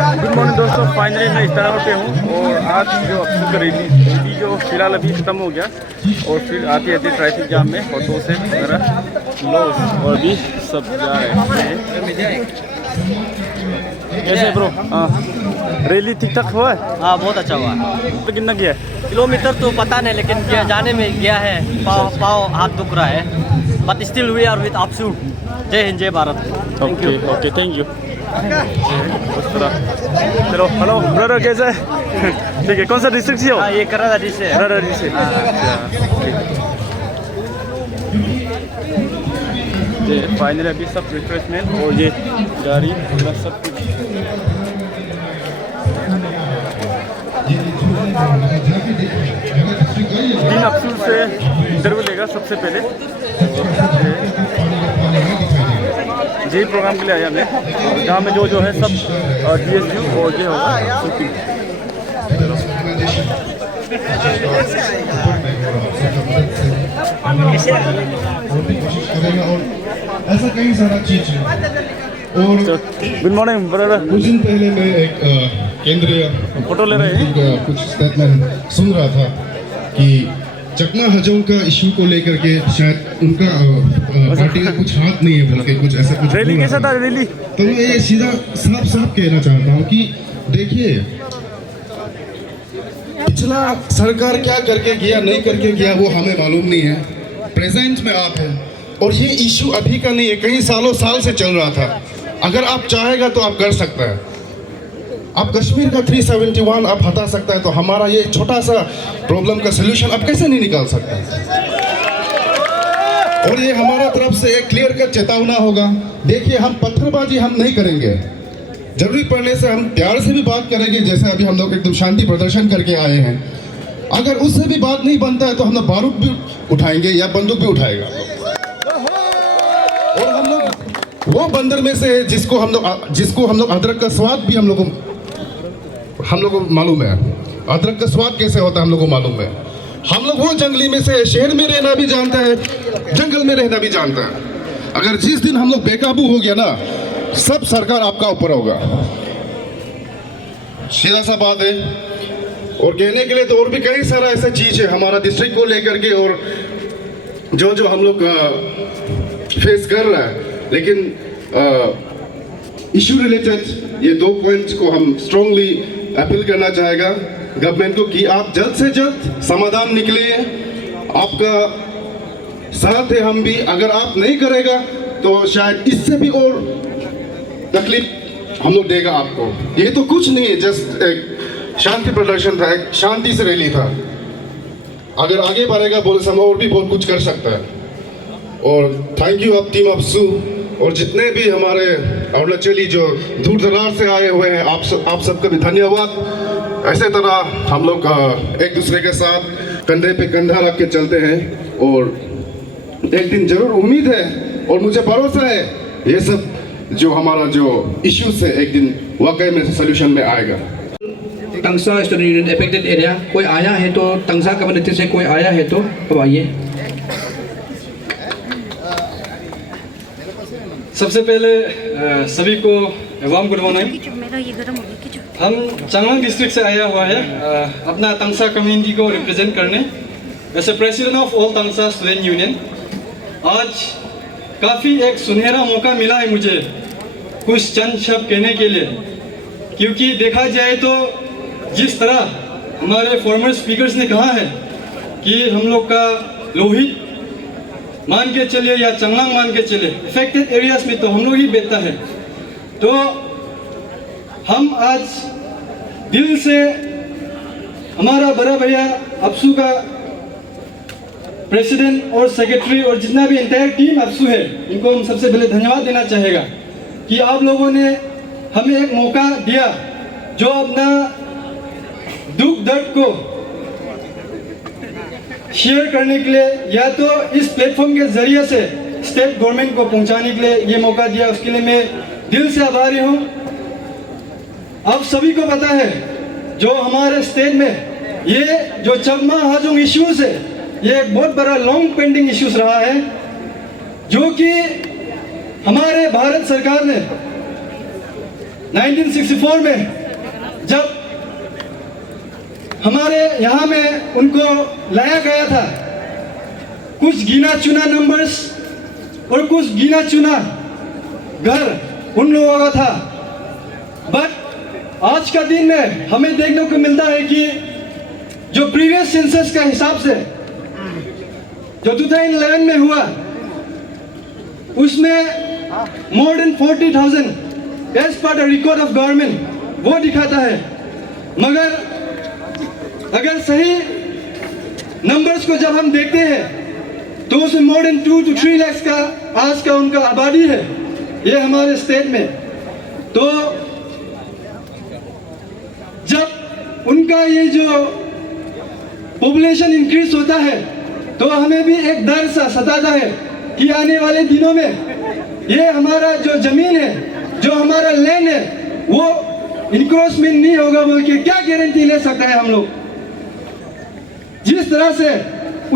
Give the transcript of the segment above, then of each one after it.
Good morning दोस्तों, finally मैं इस्तानबुल पे हूँ और आज जो अक्सू करेली जो फिलहाल अभी ख़त्म हो गया और फिर आती आती ट्रैफिक जाम में ऑटो से वगैरह लॉस और अभी सब जा रहे हैं। कैसे ब्रो? हाँ, रैली ठीक ठाक हुआ है? हाँ, बहुत अच्छा हुआ। तो कितना गया है? किलोमीटर तो पता नहीं, लेकिन जाने में गया है। पाँव हाथ दुख रहा है, but still we are with APSU. जय हिंद, जय Bharat. Okay okay, thank you. चलो, हेलो ब्रदर, कैसा है? ठीक है, कौन सा डिस्ट्रिक्ट से हो? हाँ, ये कराची से है। कराची से। ये फाइनली अभी सब रिफ्रेशमेंट और ये गाड़ी पूरा सब कुछ तीन अक्सर से इंटरव्यू लेगा सबसे पहले। यही प्रोग्राम के लिए आया मैं, जहाँ में जो है सब DSU और ये होगा शूटिंग। ऐसा कई सारा चीज है। और गुड मॉर्निंग ब्रदर। कुछ दिन पहले मैं एक केंद्रीय फोटो ले रहे हैं, कुछ स्टेटमेंट सुन रहा था कि चकमा हजों का इशू को लेकर के शायद उनका पार्टी का कुछ हाथ नहीं है बोल के कुछ ऐसा कुछ। रैली कैसा था रैली? तो मैं ये सीधा साफ साफ कहना चाहता हूँ कि देखिए, पिछला सरकार क्या करके गया नहीं करके गया वो हमें मालूम नहीं है। प्रेजेंट में आप हैं और ये इशू अभी का नहीं है, कई सालों साल से चल रहा था। अगर आप चाहेगा तो आप कर सकते हैं। आप कश्मीर का 371 आप हटा सकता है, तो हमारा ये छोटा सा प्रॉब्लम का सलूशन आप कैसे नहीं निकाल सकते? और ये हमारा तरफ से एक क्लियर कट चेतावना होगा। देखिए, हम पत्थरबाजी हम नहीं करेंगे, जरूरी पड़ने से हम प्यार से भी बात करेंगे, जैसे अभी हम लोग एकदम शांति प्रदर्शन करके आए हैं। अगर उससे भी बात नहीं बनता है तो हम लोग बारूद भी उठाएंगे या बंदूक भी उठाएगा। और हम लोग वो बंदर में से जिसको हम लोग अदरक का स्वाद भी हम लोग को मालूम है। अदरक का स्वाद कैसे होता है हम लोग को मालूम है। हम लोग वो जंगली में से शहर में रहना भी जानता है, जंगल में रहना भी जानता है। अगर जिस दिन हम लोग बेकाबू हो गया ना, सब सरकार आपका ऊपर होगा। सीधा सा बात है। और कहने के लिए तो और भी कई सारा ऐसा चीज है हमारा डिस्ट्रिक्ट को लेकर के, और जो हम लोग फेस कर रहा है। लेकिन इशू रिलेटेड ये 2 पॉइंट्स को हम स्ट्रांगली अपील करना चाहेगा गवर्नमेंट को कि आप जल्द से जल्द समाधान निकले। आपका साथ है हम भी। अगर आप नहीं करेगा तो शायद इससे भी और तकलीफ हम लोग देगा आपको। ये तो कुछ नहीं है, जस्ट एक शांति प्रदर्शन था, एक शांति से रैली था। अगर आगे बढ़ेगा बोले हम और भी बहुत कुछ कर सकता है। और थैंक यू आप टीम अफसू और जितने भी हमारे अरुणाचली जो दूर दराज से आए हुए हैं, आप सबका भी धन्यवाद। ऐसे तरह हम लोग एक दूसरे के साथ कंधे पे कंधा रख के चलते हैं और एक दिन जरूर उम्मीद है और मुझे भरोसा है ये सब जो हमारा जो इश्यूज है एक दिन वाकई में सोल्यूशन में आएगा। Tangsa student union affected area कोई आया है तो तंगसा कम्युनिटी से कोई आया है तो अब आइए। सबसे पहले सभी को वार्म गुड मॉर्निंग। हम चांगलांग डिस्ट्रिक्ट से आया हुआ है अपना तंगसा कम्युनिटी को रिप्रेजेंट करने। As a president of all Tangsa student union, आज काफ़ी एक सुनहरा मौका मिला है मुझे कुछ चंद शब्द कहने के लिए, क्योंकि देखा जाए तो जिस तरह हमारे फॉर्मर स्पीकर्स ने कहा है कि हम लोग का लोहित मान के चलिए या चांगलांग मान के चले, इफेक्टेड एरियाज में तो हम लोग ही बेहतर है। तो हम आज दिल से हमारा बड़ा भैया अफसू का प्रेसिडेंट और सेक्रेटरी और जितना भी इंटायर टीम अफसू है, इनको हम सबसे पहले धन्यवाद देना चाहेगा कि आप लोगों ने हमें एक मौका दिया जो अपना दुख दर्द को शेयर करने के लिए या तो इस प्लेटफॉर्म के जरिए से स्टेट गवर्नमेंट को पहुंचाने के लिए ये मौका दिया, उसके लिए मैं दिल से आभारी हूं। आप सभी को पता है जो हमारे स्टेट में ये जो चकमा हाजोंग इश्यूज है, ये एक बहुत बड़ा लॉन्ग पेंडिंग इश्यूज रहा है, जो कि हमारे भारत सरकार ने 1964 में जब हमारे यहाँ में उनको लाया गया था, कुछ गिना चुना नंबर्स और कुछ गिना चुना घर उन लोगों का था। बट आज का दिन में हमें देखने को मिलता है कि जो प्रीवियस सेंसस का हिसाब से जो 2011 में हुआ, उसमें more than 40,000 as per the record of government वो दिखाता है। मगर अगर सही नंबर्स को जब हम देखते हैं तो उसमें मोर देन 2 to 3 लाख का आज का उनका आबादी है ये हमारे स्टेट में। तो जब उनका ये जो पॉपुलेशन इंक्रीज होता है तो हमें भी एक डर सा सताता है कि आने वाले दिनों में ये हमारा जो जमीन है, जो हमारा लैंड है, वो इंक्रोचमेंट नहीं होगा बोल के क्या गारंटी ले सकता है हम लोग। जिस तरह से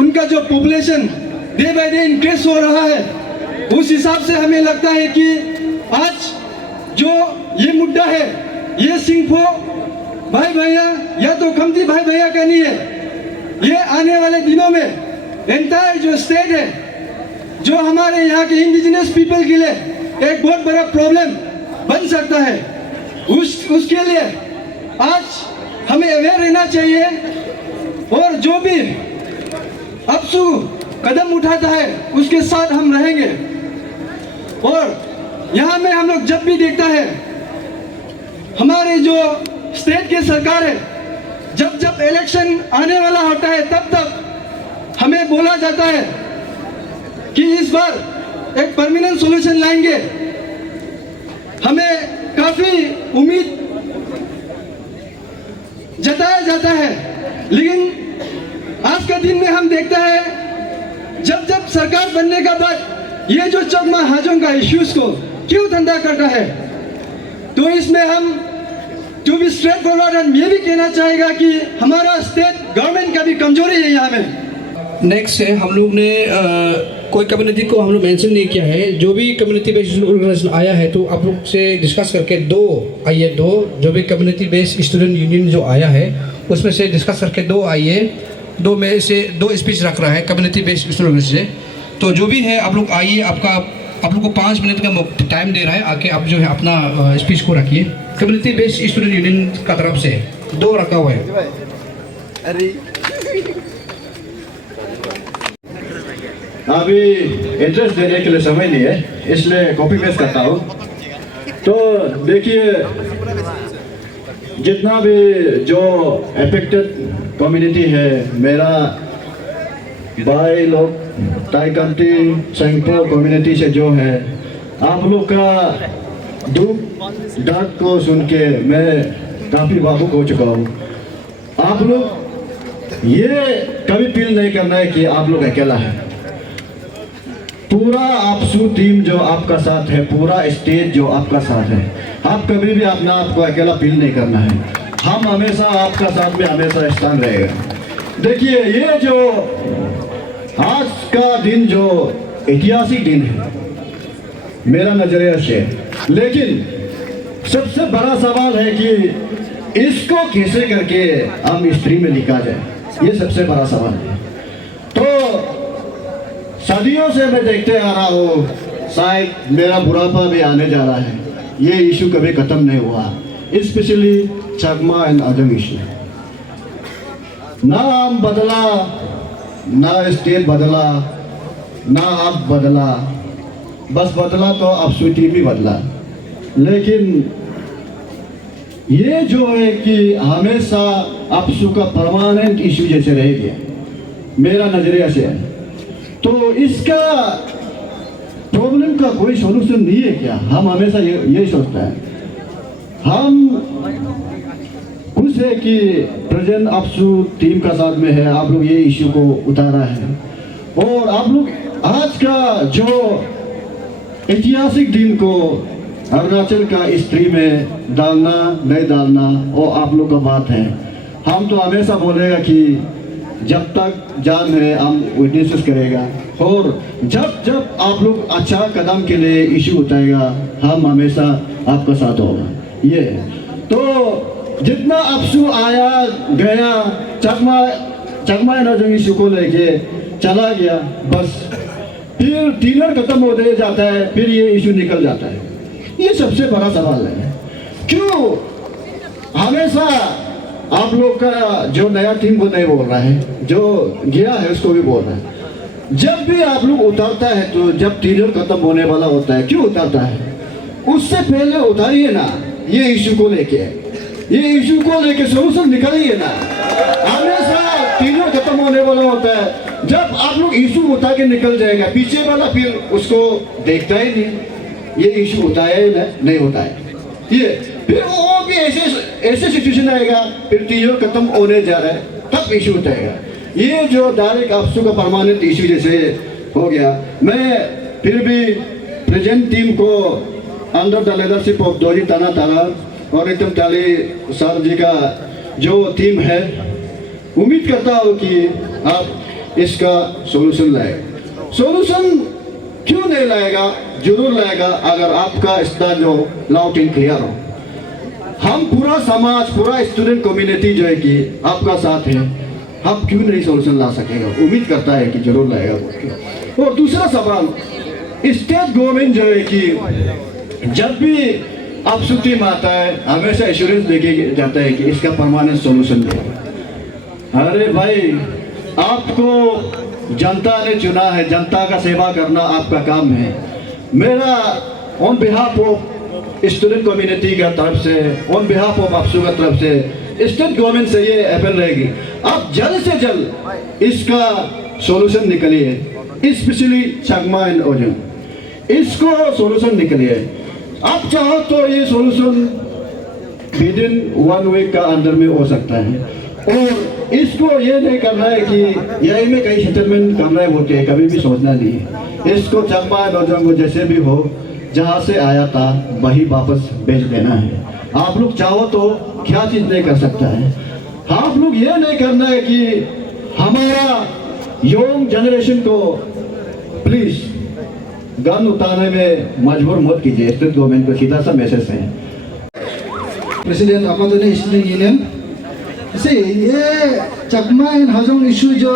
उनका जो population day by day increase हो रहा है, उस हिसाब से हमें लगता है कि आज जो ये मुद्दा है, ये सिंफो भाई भैया या तो खमती भाई भैया का नहीं है, ये आने वाले दिनों में एंटायर जो स्टेट है, जो हमारे यहाँ के इंडिजिनस पीपल के लिए एक बहुत बड़ा प्रॉब्लम बन सकता है। उसके लिए आज हमें अवेयर रहना चाहिए और जो भी अपसू कदम उठाता है उसके साथ हम रहेंगे। और यहाँ में हम लोग जब भी देखता है हमारे जो स्टेट के सरकार है, जब जब इलेक्शन आने वाला होता है तब तक हमें बोला जाता है कि इस बार एक परमानेंट सॉल्यूशन लाएंगे। हमें काफी उम्मीद जताया जाता है, लेकिन आज का दिन में हम देखते हैं जब जब सरकार बनने का बाद ये जो चकमा हाजों का इश्यूज को क्यों धंधा करता है, तो इसमें हम टू बी स्ट्रेट फॉरवर्ड हम ये भी कहना चाहेगा कि हमारा स्टेट गवर्नमेंट का भी कमजोरी है यहाँ में। नेक्स्ट है, हम लोग ने कोई कम्युनिटी को हम लोग मेंशन नहीं किया है। जो भी कम्युनिटी बेस्ड ऑर्गेनाइजेशन आया है तो आप लोग से डिस्कस करके दो जो भी कम्युनिटी बेस्ड स्टूडेंट यूनियन जो आया है उसमें से डिस्कस करके दो में से 2 स्पीच रख रहा है कम्युनिटी बेस्ड स्टूडेंट ऑर्गेनाइजेशन। तो जो भी है आप लोग आइए, आप लोग को 5 मिनट का टाइम दे रहा है, आके आप जो है अपना स्पीच को रखिए। कम्युनिटी बेस्ड स्टूडेंट यूनियन का तरफ से 2 रखा हुआ है। अभी एड्रेस देने के लिए समय नहीं है, इसलिए कॉपी पेस्ट करता हूँ। तो देखिए, जितना भी जो अफेक्टेड कम्युनिटी है, मेरा भाई लोग ताइकंती सेंगपो कम्युनिटी से जो है, आप लोग का दुख दर्द को सुन के मैं काफ़ी भावुक हो चुका हूँ। आप लोग ये कभी फील नहीं करना है कि आप लोग अकेला है। पूरा आपसू टीम जो आपका साथ है, पूरा स्टेट जो आपका साथ है, आप कभी भी अपना आपको अकेला फील नहीं करना है। हम हमेशा आपका साथ में हमेशा स्टैंड रहेगा। देखिए, ये जो आज का दिन जो ऐतिहासिक दिन है मेरा नजरिया से, लेकिन सबसे बड़ा सवाल है कि इसको कैसे करके हम हिस्ट्री में लिखा जाए, ये सबसे बड़ा सवाल है। तो सदियों से मैं देखते आ रहा हूँ, शायद मेरा बुढ़ापा भी आने जा रहा है, ये इशू कभी ख़त्म नहीं हुआ, specially Chakma and Adam issue. ना हम बदला, ना स्टेट बदला, ना आप बदला, बस बदला तो अपसू टीम भी बदला। लेकिन ये जो है कि हमेशा अपसू का परमानेंट इशू जैसे रह गया, मेरा नजरिया से है। तो इसका प्रॉब्लम का कोई सॉल्यूशन नहीं है क्या? हम हमेशा यही सोचते हैं। हम खुश है कि प्रेजेंट अपसू टीम का साथ में है, आप लोग ये इश्यू को उतारा है और आप लोग आज का जो ऐतिहासिक दिन को अरुणाचल का हिस्ट्री में डालना नहीं डालना वो आप लोग का बात है। हम तो हमेशा बोलेगा कि जब तक जान है हम विटनेसेस करेगा, और जब जब आप लोग अच्छा कदम के लिए इशू उठाएगा हम हमेशा आपका साथ होगा। ये तो जितना अपसू आया गया चकमा नजों इशू को लेके चला गया, बस फिर टीनर खत्म होते जाता है, फिर ये इशू निकल जाता है। ये सबसे बड़ा सवाल है, क्यों हमेशा आप लोग का जो नया टीम को नहीं बोल रहा है, जो गया है उसको भी बोल रहा है। जब भी आप लोग उतारता है तो जब टीनर खत्म होने वाला होता है, क्यों उतारता है? उससे पहले उतारिए ना ये इशू को लेके, ये इशू को लेके सोल्यूशन निकालिए ना। हमेशा टीनर खत्म होने वाला होता है, जब आप लोग इशू उठा के निकल जाएगा, पीछे वाला फिर उसको देखता ही नहीं, ये इशू उठाया ही नहीं होता है। ये फिर वो भी ऐसे सिचुएशन आएगा, फिर टीनर खत्म होने जा रहा है, तब इशू उठाएगा। ये जो डायरेक्ट आपसू का परमानेंट इशू जैसे हो गया, मैं फिर भी प्रेजेंट टीम को under the leadership of doji ताना तारा और एकदम ताली सर जी का जो टीम है, उम्मीद करता हूँ कि आप इसका सॉल्यूशन लाएगा। सॉल्यूशन क्यों नहीं लाएगा? जरूर लाएगा अगर आपका इसका जो लाउड एंड क्लियर हो। हम पूरा समाज, पूरा स्टूडेंट कम्युनिटी जो है कि आपका साथ है, हम क्यों नहीं सॉल्यूशन ला सकेगा? उम्मीद करता है कि जरूर लाएगा। और दूसरा सवाल, स्टेट गवर्नमेंट जो है कि जब भी अपसू टीम आता है हमेशा एश्योरेंस देके जाता है कि इसका परमानेंट सॉल्यूशन देगा। अरे भाई, आपको जनता ने चुना है, जनता का सेवा करना आपका काम है। मेरा on behalf of student community का तरफ से, ऑन बिहाफ ऑफ अपसू का तरफ से स्टेट गवर्नमेंट से ये अपील रहेगी, आप जल्द से जल्द इसका सॉल्यूशन निकलिए, स्पेशली चकमा एंड ओजोंग, इसको सॉल्यूशन निकलिए। आप चाहो तो ये सॉल्यूशन विद इन 1 वीक का अंदर में हो सकता है। और इसको ये नहीं करना है कि यही में कहीं सेटलमेंट करना है बोल के कभी भी सोचना नहीं है। इसको चकमा एंड ओजोंग को जैसे भी हो, जहाँ से आया था वही वापस भेज देना है। आप लोग चाहो तो क्या चीज़ नहीं कर सकता है। आप लोग ये नहीं करना है कि हमारा यंग जनरेशन को प्लीज गन उतारने में मजबूर मत कीजिए। स्टेट गवर्नमेंट को सीधा सा मैसेज है। प्रेसिडेंट अपादनी स्टूडेंट यूनियन से ये चकमा एंड ओजोंग इशू जो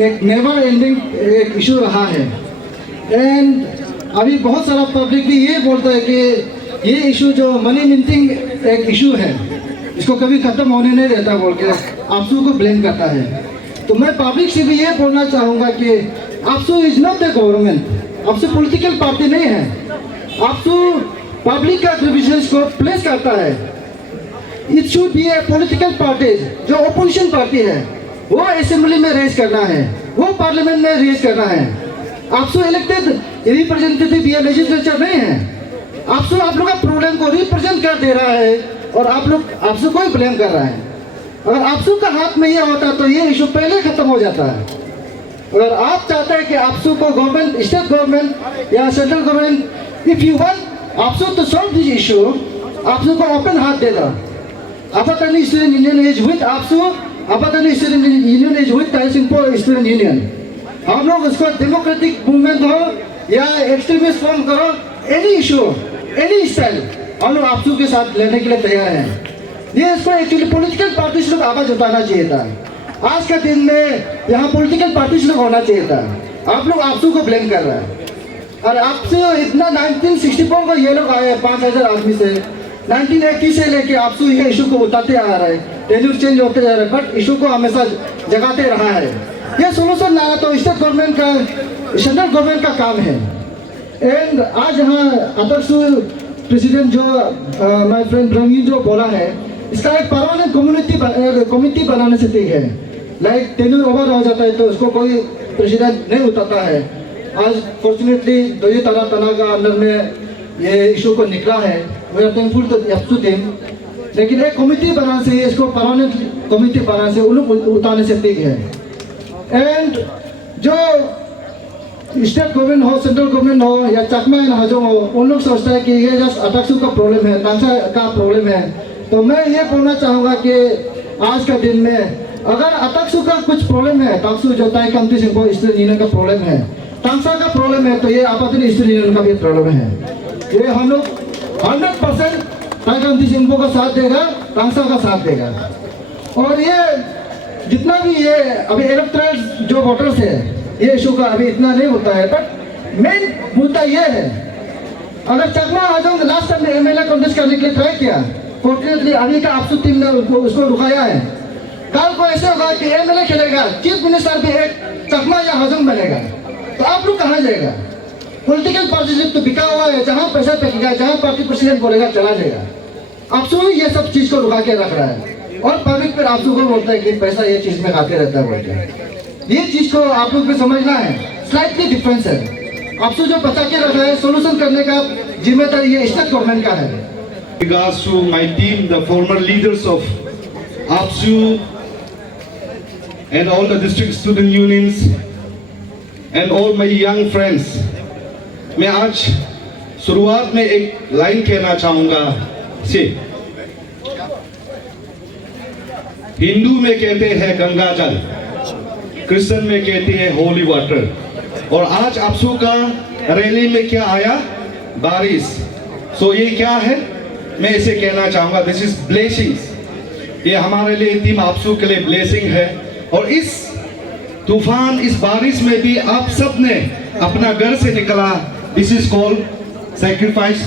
एक नेवर एंडिंग एक इशू रहा है, एंड अभी बहुत सारा पब्लिक भी ये बोलता है कि ये इशू जो मनी मिंटिंग एक इशू है, इसको कभी ख़त्म होने नहीं देता बोल के आपसू को ब्लेम करता है। तो मैं पब्लिक से भी ये बोलना चाहूँगा कि APSU is not the government, APSU political party नहीं है। आपसू पब्लिक का ग्रीवेंसेस को प्लेस करता है। It should be a political party, जो ओपोजिशन पार्टी है वो असेंबली में रेज करना है, वो पार्लियामेंट में रेज करना है। आपसू इलेक्टेड रिप्रेजेंटेटिव या लेजिस्लेचर नहीं है। आपसू आप लोग का प्रॉब्लम को रिप्रेजेंट कर दे रहा है और आप लोग आपसू को ही ब्लेम कर रहा है। अगर आपसू का हाथ में ये होता तो ये इशू पहले खत्म हो जाता है। अगर आप चाहते हैं कि आपसू को गवर्नमेंट, स्टेट गवर्नमेंट या central government, if you want APSU to solve this issue, APSU को ओपन हाथ देगा। Apatani Student Union is with AAPSU, Apatani Student Union is with Taisingpo Student Union। हम लोग उसको डेमोक्रेटिक मूवमेंट हो या एक्सट्रीमिस्ट फॉर्म करो, एनी इशू, एनी स्टाइल, हम लोग आपसू के साथ लेने के लिए तैयार हैं। ये इसको एक्चुअली पॉलिटिकल पार्टीज लोग आवाज उठाना चाहिए था। आज के दिन में यहाँ पॉलिटिकल पार्टीज लोग होना चाहिए था। आप लोग आपसू को ब्लेम कर रहे हैं। और आपसे इतना 1964 को ये लोग आए 5000 आदमी से, 1980 से लेके आपसू ये इशू को उठाते आ रहा है, टेन्यूर चेंज होते जा रहा है, बट इशू को हमेशा जगाते रहा है। ये सोल्यूशन लाना तो स्टेट गवर्नमेंट का, सेंट्रल गवर्नमेंट का काम है। एंड आज यहाँ अध्यक्ष प्रेसिडेंट जो माय फ्रेंड रंगीन जो बोला है, इसका एक परमानेंट कमिटी बनाने से ठीक है। लाइक टेन्यूर ओवर हो जाता है तो उसको कोई प्रेसिडेंट नहीं उठाता है। आज फॉर्चुनेटली दोजी ताना का अंदर में ये इशू को निकला है। We are thankful to APSU team, लेकिन एक कमिटी बनाने से, इसको परमानेंट कमिटी बनाने से, उन उठाने से ठीक है। एंड जो स्टेट गवर्नमेंट हो, सेंट्रल गवर्नमेंट हो या चकमा एंड ओजोंग हो, उन लोग सोचता है कि ये जस्ट अटक्सू का प्रॉब्लम है, तांसा का प्रॉब्लम है। तो मैं ये बोलना चाहूँगा कि आज का दिन में अगर अटक्सू का कुछ प्रॉब्लम है, तांसू जो ताई कमती सिंह स्टूडेंट यूनियन का प्रॉब्लम है, तांसा का प्रॉब्लम है, तो ये आपातनी स्टूडेंट यूनियन का भी प्रॉब्लम है। ये हम लोग 100% ताइकामती सिंपो का साथ देगा, तांसा का साथ देगा। और ये जितना भी ये अभी इलेक्टोरल जो वोटर्स है, ये इशू का अभी इतना नहीं होता है, बट मेन मुद्दा ये है, अगर Chakma Hajong last time MLA contest करने के लिए ट्राई किया, फॉर्चुनेटली अभी का आपसू टीम ने उसको रुकाया है। कल को ऐसे होगा कि एमएलए खेलेगा, चीफ मिनिस्टर भी एक चकमा या हाजोंग बनेगा, तो आप लोग कहाँ जाएगा? पॉलिटिकल पार्टीशिप तो बिका हुआ है, जहाँ पैसा फेंकेगा, जहाँ पार्टी प्रेसिडेंट बोलेगा चला जाएगा। आपसू ही ये सब चीज को रुका के रख रहा है, और पब्लिक फिर आपसू को बोलता है कि पैसा ये चीज में खाते रहता है बोलते हैं। ये चीज को आप लोग भी समझना है, स्लाइटली डिफरेंस है। आपसू जो बचा के रखा है, सोल्यूशन करने का जिम्मेदारी ये स्टेट गवर्नमेंट का है। Regards to my team, the former leaders of APSU and all the district student unions and all my young friends, मैं आज शुरुआत में एक लाइन कहना चाहूंगा से हिंदू में कहते हैं गंगा जल, क्रिश्चियन में कहते हैं होली वाटर, और आज APSU का रैली में क्या आया? बारिश। सो ये क्या है? मैं इसे कहना चाहूंगा, दिस इज ब्लेसिंग्स। ये हमारे लिए टीम APSU के लिए ब्लेसिंग है। और इस तूफान, इस बारिश में भी आप सब ने अपना घर से निकला, this is called sacrifice,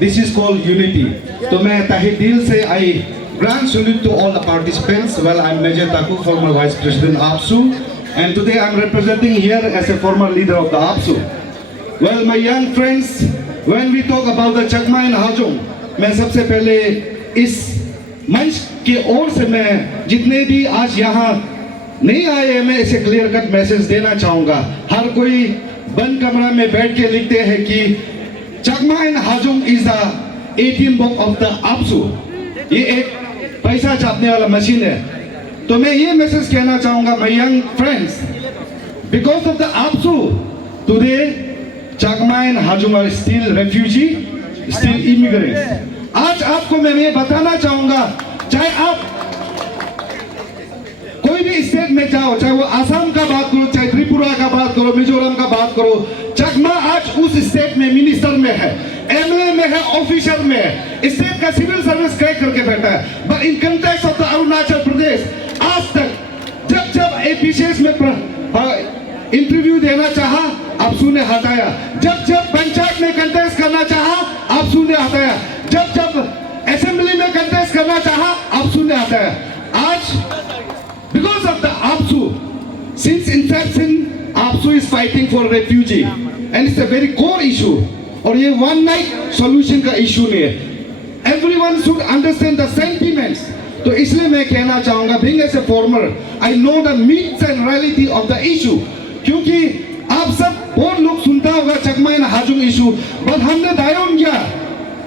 this is called unity. तो मैं तहे दिल से I grand salute to all the participants. Well, I am major Taku, former vice president APSU, and today I am representing here as a former leader of the APSU. Well, my young friends, when we talk about the Chakma and Hajong, मैं सबसे पहले इस मंच की ओर से मैं जितने भी आज यहाँ नहीं आए हैं, मैं इसे क्लियर कट मैसेज देना चाहूंगा। हर कोई बंद कमरा में बैठ के लिखते हैं कि Chakma and Hajong is the ATM book of the APSU। ये एक पैसा छापने वाला मशीन है। तो मैं ये मैसेज कहना चाहूंगा, my young friends, because of the APSU today Chakma and Hajong are still refugee, still immigrants. आज आपको मैं ये बताना चाहूंगा, चाहे आप कोई भी स्टेट में जाओ, चाहे वो आसाम का बात करो, चाहे त्रिपुरा का बात करो, मिजोरम का बात करो, चकमा आज उस स्टेट में मिनिस्टर में है, एमएलए में है, ऑफिसर में है, स्टेट का सिविल सर्विस क्रैक करके बैठा है। But in context of the Arunachal Pradesh, आज तक जब जब एपीसीएस में इंटरव्यू देना चाहा, APSU ने हटाया। जब जब पंचायत में कंटेस्ट करना चाहा, APSU ने हटाया। जब जब असेंबली में कंटेस्ट करना चाहा, APSU ने हटाया। आज because of the APSU, since inception, APSU is fighting for refugee, and it's a very core issue. और ये one night solution का issue नहीं है। Everyone should understand the sentiments. तो इसलिए मैं कहना चाहूंगा, being as a former, I know the meats and reality of the issue. क्योंकि आप सब बहुत लोग सुनता होगा चकमा एंड हाजोंग इशू, बट हमने दायोम किया,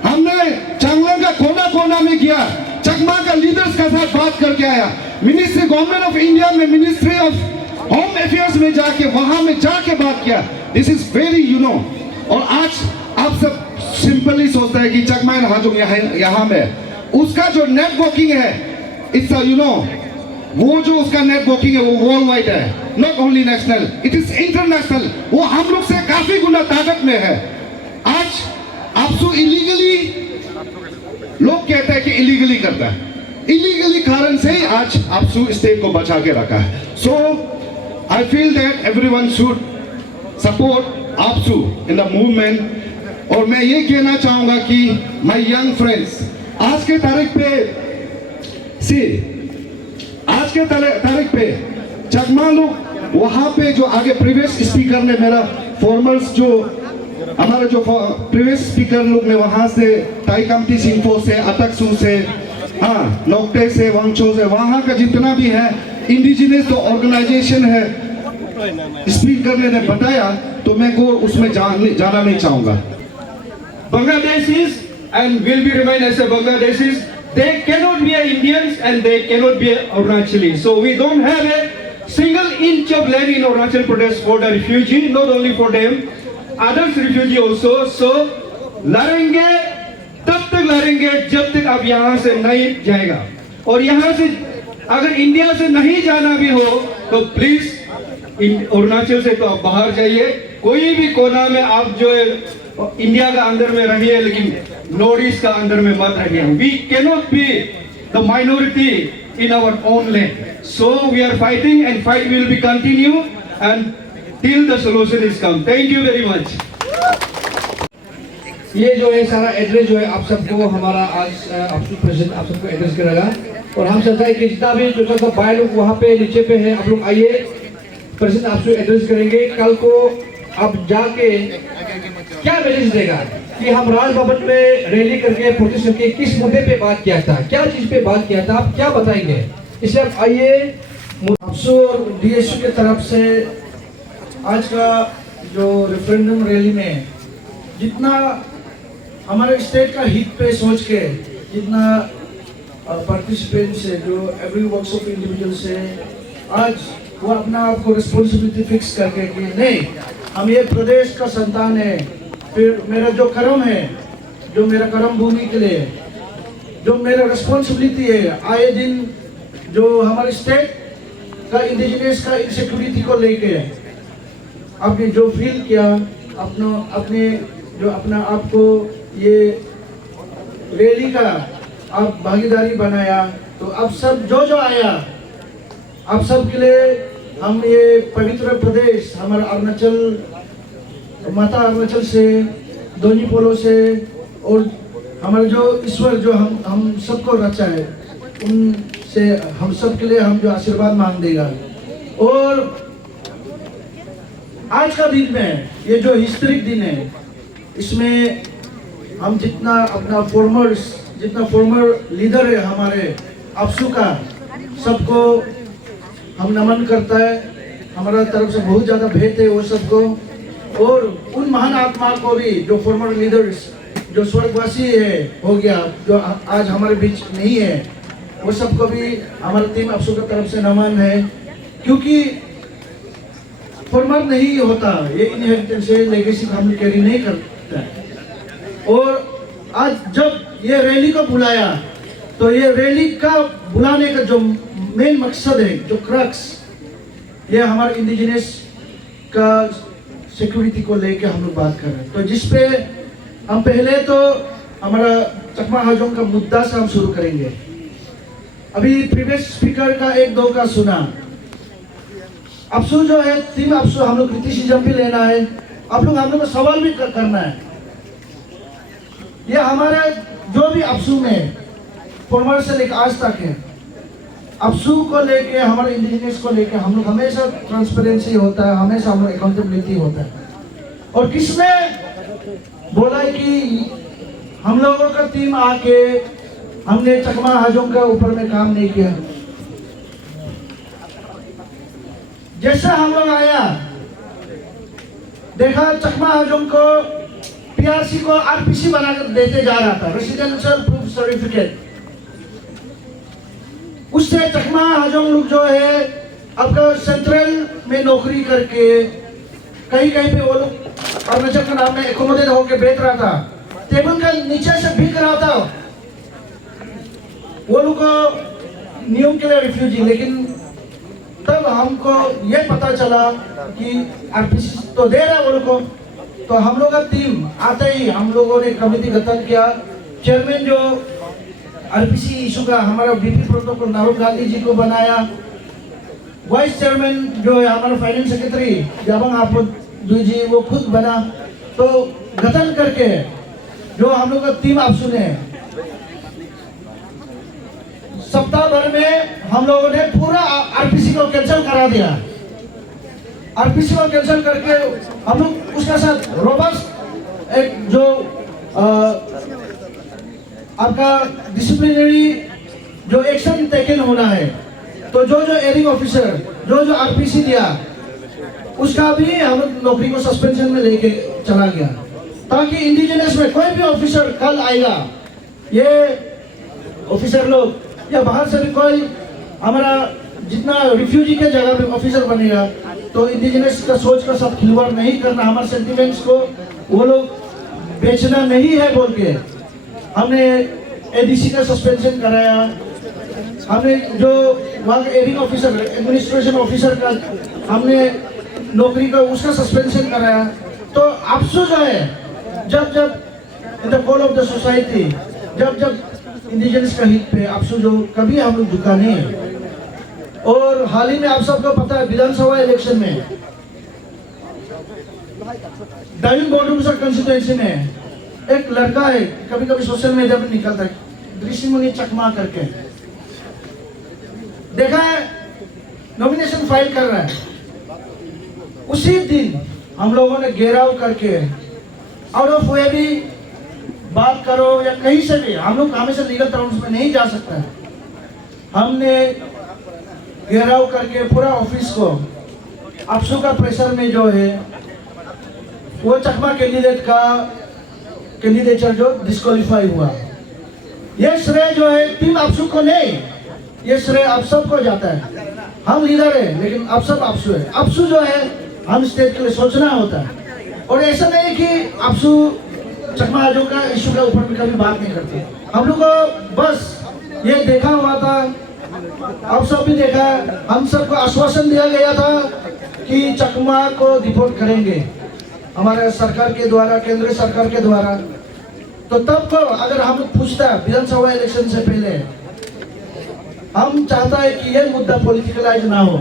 हमने चांगलांग का कोना कोना में किया, चकमा का लीडर्स का साथ बात करके आया, मिनिस्ट्री गवर्नमेंट ऑफ इंडिया में, मिनिस्ट्री ऑफ होम अफेयर्स में जाके, वहां में जाके बात किया। दिस इज वेरी और आज आप सब सिंपली सोचता है कि चकमा एंड हाजोंग यहाँ में, उसका जो नेटवर्किंग है, इट्स वो जो उसका नेटवर्किंग है वो वर्ल्ड वाइड है, not only national, it is international. वो हम लोग से काफी गुना ताकत में है। आज APSU इलीगली, लोग कहते हैं कि इलीगली करता है, इलीगली कारण से ही आज APSU स्टेट को बचा के रखा है। So I feel that everyone should support APSU in the movement. और मैं ये कहना चाहूंगा कि माय यंग फ्रेंड्स, आज के तारीख पे चकमा लोग वहां पे जो आगे प्रीवियस स्पीकर ने, मेरा फॉर्मर्स जो हमारे जो प्रीवियस स्पीकर लोग ने वहां से ताइकामती सिंफो से, अटकसू से, हाँ नोक्टे से, वांगचो से, वहां का जितना भी है इंडिजिनस जो ऑर्गेनाइजेशन है, स्पीकर ने बताया, तो मैं को उसमें जाना नहीं चाहूंगा। Bangladeshis and will be remain as a Bangladeshis. They cannot be Indians and they cannot be Arunachalis. So we don't have a single inch of land in Arunachal Pradesh for the refugee. Not only for them, others refugee also. So लड़ेंगे तब तक लड़ेंगे जब तक आप यहाँ से नहीं जाएगा। और यहाँ से अगर इंडिया से नहीं जाना भी हो तो प्लीज अरुणाचल से तो आप बाहर जाइए। कोई भी कोना में आप जो है इंडिया का अंदर में रहिए, लेकिन नॉर्थ ईस्ट का अंदर में मत रहिए. We cannot be the minority in our own land. So we are fighting and fight will be continue and till the solution is come. Thank you very much. ये जो है सारा एड्रेस जो है आप सबको हमारा आज आपको प्रेजेंट आप सबको एड्रेस करेगा और हम चाहते हैं कि जितना भी जो सब भाई लोग वहाँ पे नीचे पे है आप लोग आइए प्रेजेंट आपको एड्रेस करेंगे. कल को आप जाके क्या मैसेज देगा कि हम राजभवन में रैली करके प्रोटेस्ट करके किस मुद्दे पे बात किया था, क्या चीज पे बात किया था, आप क्या बताएंगे. इसलिए आप आइए. अफसू और डीएसयू की तरफ से आज का जो रेफरेंडम रैली में जितना हमारे स्टेट का हित पे सोच के जितना पार्टिसिपेंट से जो एवरी वर्क्स ऑफ इंडिविजुअल से आज वो अपना आप को रिस्पॉन्सिबिलिटी फिक्स करके कि नहीं हम ये प्रदेश का संतान है. फिर मेरा जो कर्म है जो मेरा कर्म भूमि के लिए जो मेरा रिस्पॉन्सिबिलिटी है आए दिन जो हमारे स्टेट का इंडिजिनियस का इनसिक्योरिटी को लेके आपने जो फील किया अपने जो अपना आपको ये रैली का आप भागीदारी बनाया तो अब सब जो आया आप सब के लिए हम ये पवित्र प्रदेश हमारा अरुणाचल माता अरुणाचल से दोनी पोलो से और हमारे जो ईश्वर जो हम सबको रचा है उनसे हम सब के लिए हम जो आशीर्वाद मांग देगा. और आज का दिन में ये जो हिस्टोरिक दिन है इसमें हम जितना अपना फॉर्मर लीडर है हमारे अफसू का सबको हम नमन करता है. हमारा तरफ से बहुत ज़्यादा भेंट है वो सबको और उन महान आत्मा को भी जो फॉर्मर लीडर्स जो स्वर्गवासी है हो गया जो आज हमारे बीच नहीं है वो सबको भी हमारी टीम अफसू की तरफ से नमन है. क्योंकि फॉर्मर नहीं होता ये इनहेरिटेंस है लेगेसी को हम कैरी नहीं करता. और आज जब ये रैली को बुलाया तो ये रैली का बुलाने का जो मेन मकसद है जो क्रक्स ये हमारे इंडिजिनियस का सिक्योरिटी को लेके हम लोग बात कर रहे हैं. तो जिसपे हम पहले तो हमारा चकमा हाजोंग का मुद्दा से हम शुरू करेंगे. अभी प्रीवियस स्पीकर का एक दो का सुना. अफसू जो है टीम अफसू हम लोग क्रिटिसिज्म भी लेना है. आप लोग हम लोग को सवाल भी करना है. ये हमारे जो भी अफसू में फॉर्मर से लेकर आज तक है अफसू को लेके हमारे इंडिजिनियस को लेके हम लोग हमेशा ट्रांसपेरेंसी होता है हमेशा हम लोग अकाउंटेबिलिटी होता है. और किसने बोला है कि हम लोगों का टीम आके हमने चकमा हाजोंग के ऊपर में काम नहीं किया. जैसे हम लोग आया देखा चकमा हाजोंग को पीआरसी को आरपीसी बनाकर देते जा रहा था रेसिडेंशियल प्रूफ सर्टिफिकेट. उससे चकमा हाजोंग लोग जो है आपका सेंट्रल में नौकरी करके कहीं कहीं पे वो लोग अरुणाचल के नाम में एकोमोडेट होकर बैठ रहा था. टेबल के नीचे से भीग रहा था वो लोग को नियम के लिए रिफ्यूजी. लेकिन तब हमको ये पता चला कि आरपीसी तो दे रहा है वो लोग को. तो हम लोग का टीम आते ही हम लोगों ने कमेटी गठन किया. चेयरमैन जो आरपीसी इशू का हमारा बीपी प्रोटोकॉल नारुल गांधी जी को बनाया. वाइस चेयरमैन जो है हमारा फाइनेंस सेक्रेटरी जाबंग आपो जी वो खुद बना. तो गठन करके जो हम लोग का टीम आप सुने सप्ताह भर में हम लोगों ने पूरा आरपीसी को कैंसिल करा दिया. आरपीसी को कैंसिल करके हम लोग उसके साथ रोबस्ट एक जो आपका डिसिप्लिनरी जो एक्शन टेकन होना है तो जो एयरिंग ऑफिसर जो आरपीसी दिया उसका भी हम नौकरी को सस्पेंशन में लेके चला गया ताकि इंडिजिनियस में कोई भी ऑफिसर कल आएगा ये ऑफिसर लोग या बाहर से भी कोई हमारा जितना रिफ्यूजी के जगह पे ऑफिसर बनेगा तो इंडिजिनियस का सोच का सब खिलवाड़ नहीं करना. हमारे सेंटिमेंट्स को वो लोग बेचना नहीं है बोल के हमने एडीसी का सस्पेंशन कराया. हमने जो वहाँ के एयरिंग ऑफिसर एडमिनिस्ट्रेशन ऑफिसर का हमने नौकरी का उसका सस्पेंशन कराया. तो अफसोस जो है जब in the whole of the society, जब इंडिजिनस का हित पे आपसे जो कभी हम लोग झुका नहीं। और हाल ही में आप सबको पता है विधानसभा इलेक्शन में डाइन बोडुमसा कंस्टिट्यूएंसी में एक लड़का है, कभी कभी सोशल मीडिया पे निकलता है, ऋषिमुनि चकमा करके, देखा है नॉमिनेशन फाइल कर रहा है। उसी दिन हम लोगों ने घेराव करके आउट ऑफ वे भी बात करो या कहीं से भी, हम लोग हमेशा लीगल टर्म्स में नहीं जा सकता है, हमने घेराव करके पूरा ऑफिस को अफसू का प्रेशर में जो है वो चकमा कैंडिडेचर जो डिस्क्वालीफाई हुआ। ये श्रेय जो है टीम अफसू को नहीं, ये श्रेय आप सबको जाता है। हम लीडर है लेकिन आप सब अफसू है। अफसू जो है हम स्टेट के लिए सोचना होता है, और ऐसा नहीं कि अफसू चकमा आजो का इशू के ऊपर भी कभी बात नहीं करते। हम लोग को बस ये देखा हुआ था, आप सब भी देखा, हम सबको आश्वासन दिया गया था कि चकमा को डिपोर्ट करेंगे हमारे सरकार के द्वारा, केंद्र सरकार के द्वारा। तो तब को अगर हम पूछता विधानसभा इलेक्शन से पहले, हम चाहता है कि यह मुद्दा पॉलिटिकलाइज ना हो,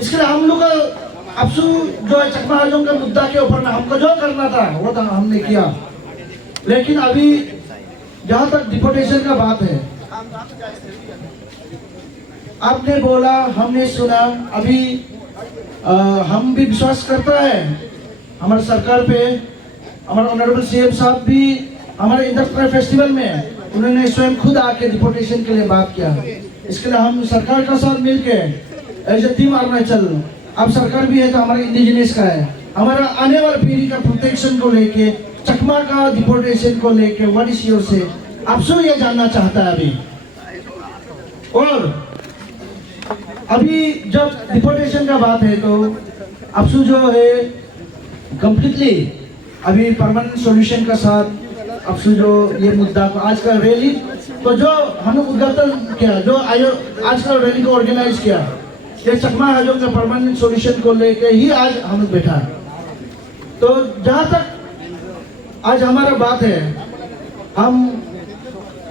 इसके लिए हम लोग अफसू जो है चकमा आजम का मुद्दा के ऊपर ना हमको जो करना था वो था हमने किया। लेकिन अभी जहां तक डिपोर्टेशन का बात है, आपने बोला, हमने सुना, अभी हम भी विश्वास करता है हमारे सरकार पे। हमारे ऑनरेबल सीएम साहब भी हमारे इंडस्ट्रियल फेस्टिवल में उन्होंने स्वयं खुद आके डिपोर्टेशन के लिए बात किया। इसके लिए हम सरकार का साथ मिलके एज ए टीम अरुणाचल, अब सरकार भी है तो हमारे इंडिजिनियस का है, हमारा आने वाली पीढ़ी का प्रोटेक्शन को लेके, चकमा का डिपोर्टेशन को लेके व्हाट इज योर से, आपसे ये जानना चाहता है अभी। और अभी जब डिपोर्टेशन का बात है तो अफसू जो है कंप्लीटली अभी परमानेंट सॉल्यूशन का साथ अफसू जो ये मुद्दा को आज का रैली तो जो हम उद्घाटन किया, जो आज का रैली को ऑर्गेनाइज किया, ये चकमा हाजों का परमानेंट सॉल्यूशन को लेके ही आज हम लोग बैठा। तो जहाँ तक आज हमारा बात है, हम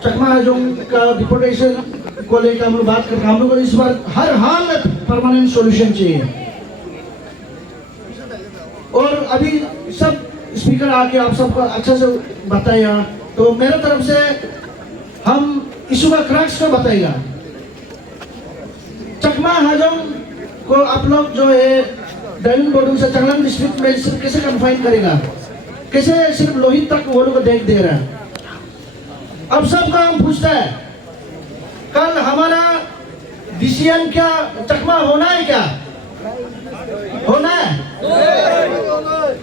चकमा हाजों का डिपोर्टेशन को लेकर हम लोग बात करते हैं। हम लोग को इस बार हर हाल में परमानेंट सॉल्यूशन चाहिए। और अभी सब स्पीकर आके आप सबको अच्छा से बताया, तो मेरे तरफ से हम इशू का क्रक्स को बताएगा। चकमा हाजों को आप लोग जो है डाइन बोडुम से चांगलांग डिस्ट्रिक्ट में सिर्फ कैसे कन्फाइन करेगा, कैसे सिर्फ लोहित तक वो लोग देख दे रहा है। अब सबका हम पूछता है, कल हमारा डिसीजन क्या चकमा होना है, क्या होना है?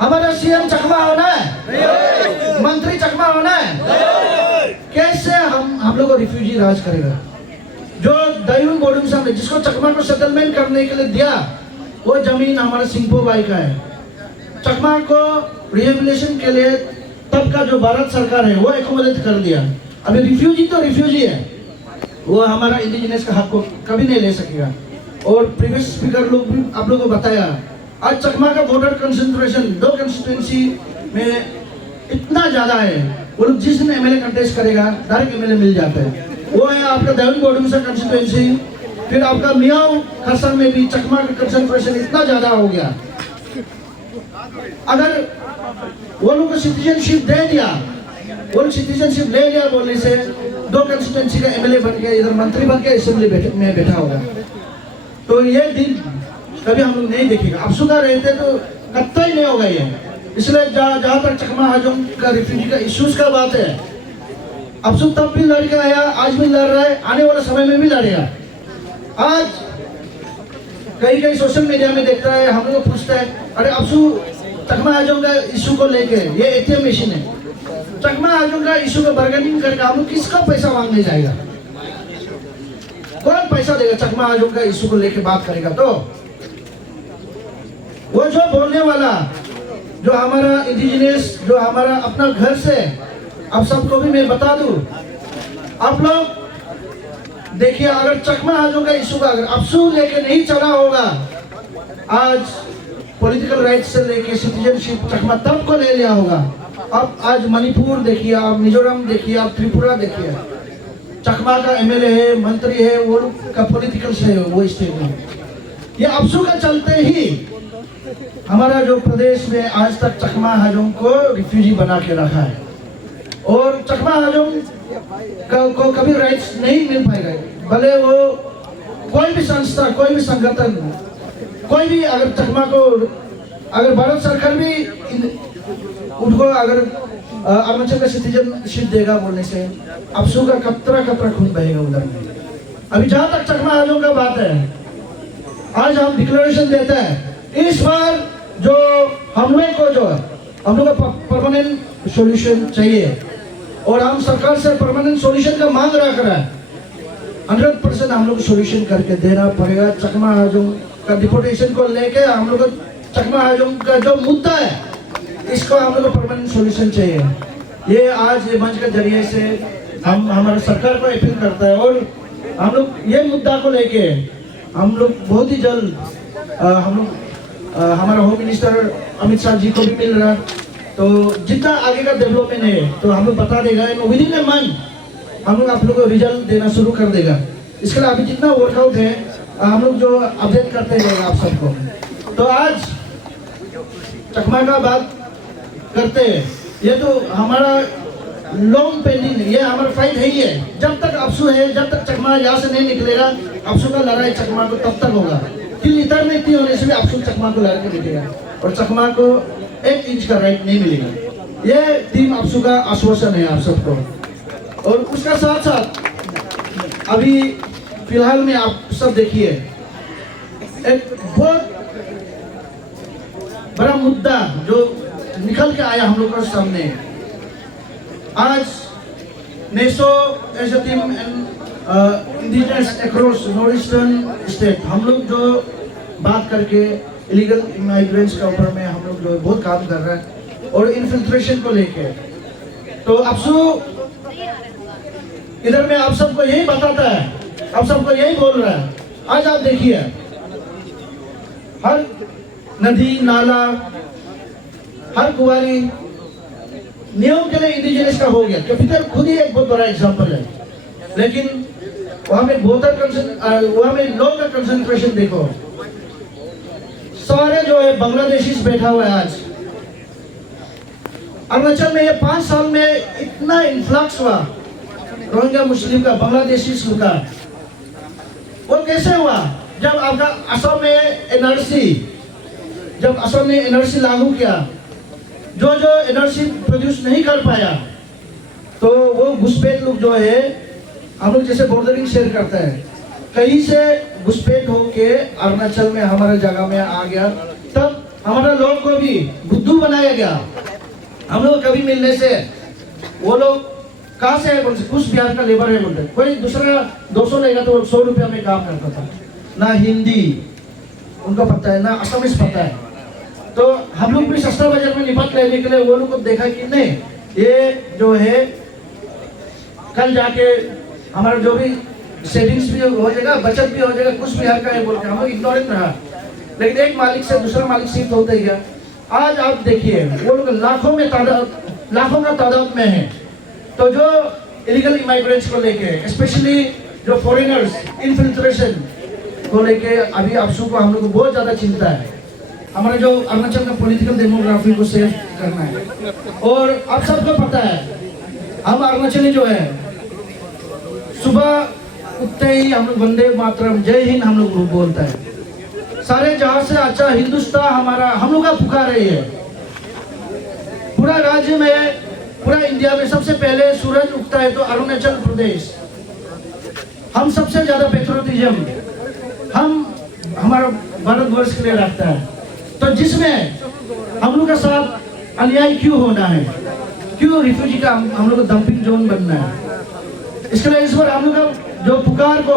हमारा सीएम चकमा होना है, मंत्री चकमा होना है। कैसे हम लोग को रिफ्यूजी राज करेगा? जो डाइन बोडुम साहब ने जिसको चकमा को सेटलमेंट करने के लिए दिया, वो जमीन हमारे सिंपो भाई का है। चकमा को रिहेबिलिटेशन के लिए तब का जो भारत सरकार है वो एकोमोडेट कर दिया। अभी रिफ्यूजी तो रिफ्यूजी है, वो हमारा इंडिजिनियस का हक को कभी नहीं ले सकेगा। और प्रीवियस स्पीकर लोग भी आप लोगों को बताया, आज चकमा का वोटर कंसंट्रेशन 2 कंस्टिट्यूएंसी में इतना ज्यादा है, वो लोग जिस दिन एमएलए कंटेस्ट करेगा डायरेक्ट एमएलए मिल जाता है। वो है आपका डाइन बोडुम सा कंस्टिट्यूएंसी, फिर आपका मियाओ खरसंग में भी चकमा का कंसंट्रेशन इतना ज्यादा हो गया। अगर वो लोग को सिटीजनशिप दे दिया, वो सिटीजनशिप ले लिया बोलने से 2 कंस्टिट्यूएंसी का एमएलए बन के इधर मंत्री बन के असेंबली में बैठा होगा। तो ये दिन कभी हम लोग नहीं देखेगा। अब सुधा रहते तो कतई नहीं होगा ये। इसलिए जहाँ तक चकमा हाजों का रिफ्यूजी का इश्यूज का बात है, अफसू तब भी लड़ के आया, आज भी लड़ रहा है, आने वाले समय में भी लड़ेगा। आज कई सोशल मीडिया में देखता है, हम लोग पूछता है, अरे अफसू चकमा हाजों का इशू को लेके, ये एटीएम मशीन है, चकमा हाजों का इशू को बार्गेनिंग करके हम लोग किसका पैसा मांगने जाएगा? कौन पैसा देगा? चकमा हाजों का इशू को लेके बात करेगा तो वो जो बोलने वाला, जो हमारा इंडिजिनियस, जो हमारा अपना घर से, आप सबको भी मैं बता दूं, आप लोग देखिए, अगर चकमा हाजों का इशू का अगर अफसू लेके नहीं चला होगा, आज पॉलिटिकल राइट से लेके सिटीजनशिप चकमा तब को ले लिया होगा। आप आज मणिपुर देखिए, आप मिजोरम देखिए, आप त्रिपुरा देखिए, चकमा का एमएलए है, मंत्री है, वो लोग का पॉलिटिकल है वो स्टेट में। ये अफसू का चलते ही हमारा जो प्रदेश में आज तक चकमा हाजों को रिफ्यूजी बना के रखा है, और चकमा हाजों को कभी राइट्स नहीं मिल पाएगा। भले वो कोई भी संस्था, कोई भी संगठन, कोई भी अगर चकमा को, अगर भारत सरकार भी उनको अगर अरुणाचल का सिटीजनशिप देगा बोलने से अफसू का कतरा खून बहेगा उधर में। अभी जहाँ तक चकमा हाजों का बात है, आज हम डिक्लेरेशन देते हैं इस बार जो हम लोग को परमानेंट सॉल्यूशन चाहिए, और हम सरकार से परमानेंट सॉल्यूशन का मांग रख रहा है। 100% हम लोग सॉल्यूशन करके देना पड़ेगा। चकमा हाजों का डिपोर्टेशन को लेके हम लोग को चकमा हाजों का जो मुद्दा है, इसको हम लोग को परमानेंट सॉल्यूशन चाहिए। ये आज ये मंच के जरिए से हम हमारे सरकार को अपील करता है, और हम लोग ये मुद्दा को लेके हम लोग बहुत ही जल्द हमारा होम मिनिस्टर अमित शाह जी को भी मिल रहा, तो जितना आगे का डेवलपमेंट है तो हम लोग बता देगा। विदिन ए मंथ हम लोग आप लोग को रिजल्ट देना शुरू कर देगा। इसके लिए अभी जितना वर्कआउट है हम लोग जो अपडेट करते रहेगा आप सबको। तो आज चकमा का बात करते हैं, ये तो हमारा लॉन्ग पेंडिंग है, ये हमारा फाइट है ही है। जब तक अफसू है, जब तक चकमा यहाँ से नहीं निकलेगा, अफसू का लड़ाई चकमा को तब तक होगा। दिल इतर में इतनी होने से भी अफसू चकमा को लड़ के निकलेगा, और चकमा को 1 इंच का राइट नहीं मिलेगा। ये टीम अफसू का आश्वासन है आप सबको। और उसका साथ साथ अभी फिलहाल में आप सब देखिए, एक बहुत बड़ा मुद्दा जो निकल के आया हम लोग के सामने। आज NESO as a team and indigenous across north eastern state हम लोग जो बात करके इलीगल इमाइग्रेंट्स के ऊपर में हम लोग जो बहुत काम कर रहे हैं, और इन्फिल्ट्रेशन को लेके। तो अफसू इधर में आप सबको यही बताता है, आप सबको यही बोल रहा है। आज आप देखिए, हर नदी नाला, हर कुआरी नियम के लिए इंडिजिनस का हो गया। कैपिटल खुद ही एक बहुत बड़ा एग्जांपल है, लेकिन वहां में वहां में लोग का कंसंट्रेशन देखो। सारे जो है बांग्लादेशी बैठा हुआ है। आज अरुणाचल में ये 5 साल में इतना इन्फ्लक्स हुआ रोहिंग्या मुस्लिम का, बांग्लादेशी का। वो कैसे हुआ? जब आपका असम में एनआरसी, जब असम ने एनआरसी लागू किया, जो एनआरसी प्रोड्यूस नहीं कर पाया, तो वो घुसपैठ लोग जो है, हम लोग जैसे बॉर्डरिंग शेयर करते हैं, कहीं से घुसपैठ होके अरुणाचल में हमारे जगह में आ गया। तब हमारा लोग को भी बुद्धू बनाया गया। हम लोग कभी मिलने से वो लोग कहाँ से है बोलते, कुछ बिहार का लेबर है बोलते, कोई दूसरा 200 लेगा तो 100 रुपया में काम करता था। ना हिंदी उनको पता है, ना असमीज पता है। तो हम लोग भी सस्ता बाजार में निपट लेने के लिए वो लोग को देखा कि नहीं, ये जो है कल जाके हमारा जो भी सेविंग्स भी हो जाएगा, बचत भी हो जाएगा, कुछ बिहार का है बोल के हम लोग इग्नोरेंट रहा। लेकिन एक मालिक से दूसरा मालिक शिफ्ट होते गया। आज आप देखिए, वो लोग लाखों का तादाद में है। तो जो इलीगल इमाइग्रेंट्स को लेके, स्पेशली जो फॉरेनर्स इन्फिल्ट्रेशन को लेके, अभी अफसू को हम लोग को बहुत ज्यादा चिंता है। हमारे जो अरुणाचल का पॉलिटिकल डेमोग्राफी को सेव करना है। और आप सबको पता है, हम अरुणाचली जो है, सुबह उठते ही हम लोग वंदे मातरम, जय हिंद हम लोग बोलता है। सारे जहां से अच्छा हिंदुस्तान हमारा हम लोग का पुकार रही है। पूरा राज्य में, पूरा इंडिया में सबसे पहले सूरज उगता है तो अरुणाचल प्रदेश। हम सबसे ज्यादा पेट्रोटिज्म हमारा भारतवर्ष के लिए रखता है। तो जिसमें हम लोग का साथ अन्याय क्यों होना है, क्यों रिफ्यूजी का हम लोग को डंपिंग जोन बनना है? इसके लिए इस बार हम लोग का जो पुकार को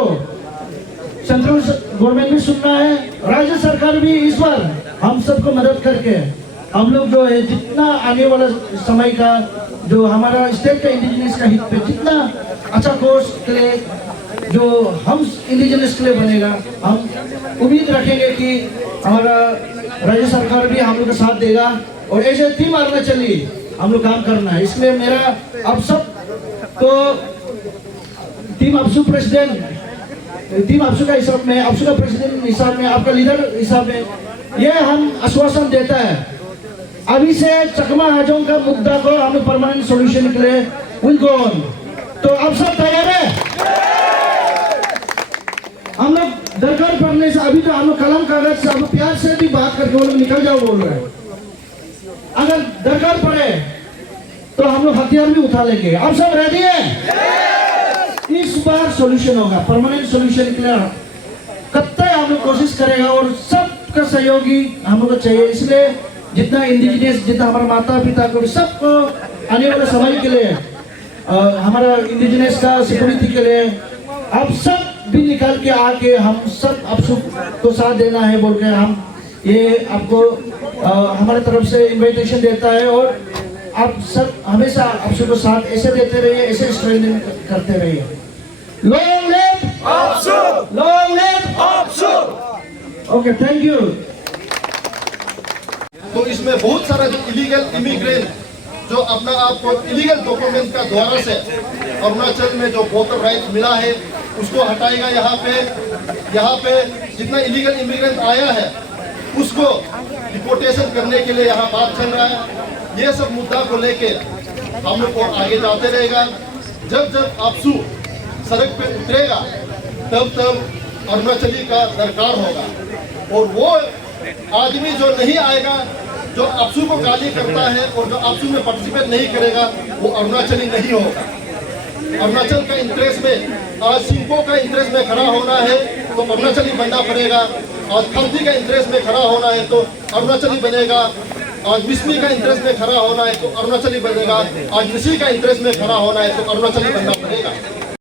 सेंट्रल गवर्नमेंट भी सुनना है, राज्य सरकार भी इस बार हम सबको मदद करके हम लोग जो है जितना आने वाला समय का जो हमारा स्टेट का इंडिजिनस का हित पे जितना अच्छा कोर्स के लिए जो हम इंडिजिनस के लिए बनेगा, हम उम्मीद रखेंगे कि हमारा राज्य सरकार भी हम लोग का साथ देगा। और ऐसे टीम अरुणाचली हम लोग काम करना है। इसलिए मेरा आप सब को टीम अपसू प्रेसिडेंट, टीम अपसू का हिसाब में, अपसू का प्रेसिडेंट हिसाब में, आपका लीडर हिसाब में ये हम आश्वासन देता है, अभी से चकमा हाजोंग का मुद्दा को हम परमानेंट सॉल्यूशन के लिए विल गो ऑन। तो आप सब तैयार है? हम लोग दरकार पड़ने से अभी तो हम लोग कलम कागज से, हम लोग प्यार से भी बात करके वो लोग निकल जाओ बोल रहे हैं। अगर दरकार पड़े तो हम लोग हथियार भी उठा लेंगे। आप सब रेडी है? इस बार सॉल्यूशन होगा, परमानेंट सॉल्यूशन के लिए कतई हम लोग कोशिश करेगा और सबका सहयोगी हम लोग को चाहिए। इसलिए जितना इंडिजिनियस, जितना हमारे माता पिता को, सबको आने वाले समय के लिए, हमारा इंडिजिनियस का सिक्योरिटी के लिए आप सब भी निकाल के आके हम सब अपसू को साथ देना है बोल के हम ये आपको हमारे तरफ से इनविटेशन देता है। और आप सब हमेशा अपसू को साथ ऐसे देते रहिए, ऐसे स्ट्रेंथनिंग करते रहिए। Long live APSU, long live APSU. Okay, thank you. तो इसमें बहुत सारा जो इलीगल इमिग्रेंट जो अपना आपको इलीगल डॉक्यूमेंट का द्वारा से अरुणाचल में जो वोटर राइट मिला है उसको हटाएगा। यहाँ पे जितना इलीगल इमिग्रेंट आया है उसको डिपोर्टेशन करने के लिए यहाँ बात चल रहा है। ये सब मुद्दा को लेके हम लोग को आगे जाते रहेगा। जब अपसू सड़क पे उतरेगा तब अरुणाचली का दरकार होगा। और वो आदमी जो नहीं आएगा, जो अपसू को गाली करता है और जो अपसू में पार्टिसिपेट नहीं करेगा, वो अरुणाचली नहीं होगा। अरुणाचल का इंटरेस्ट में आज सिंपो का इंटरेस्ट में खड़ा होना है तो अरुणाचली बनना पड़ेगा। आज खमती का इंटरेस्ट में खड़ा होना है तो अरुणाचली बनेगा। आज मिसमी का इंटरेस्ट में खड़ा होना है तो अरुणाचली बनेगा। आज ऋषि का इंटरेस्ट में खड़ा होना है तो अरुणाचली बनना पड़ेगा।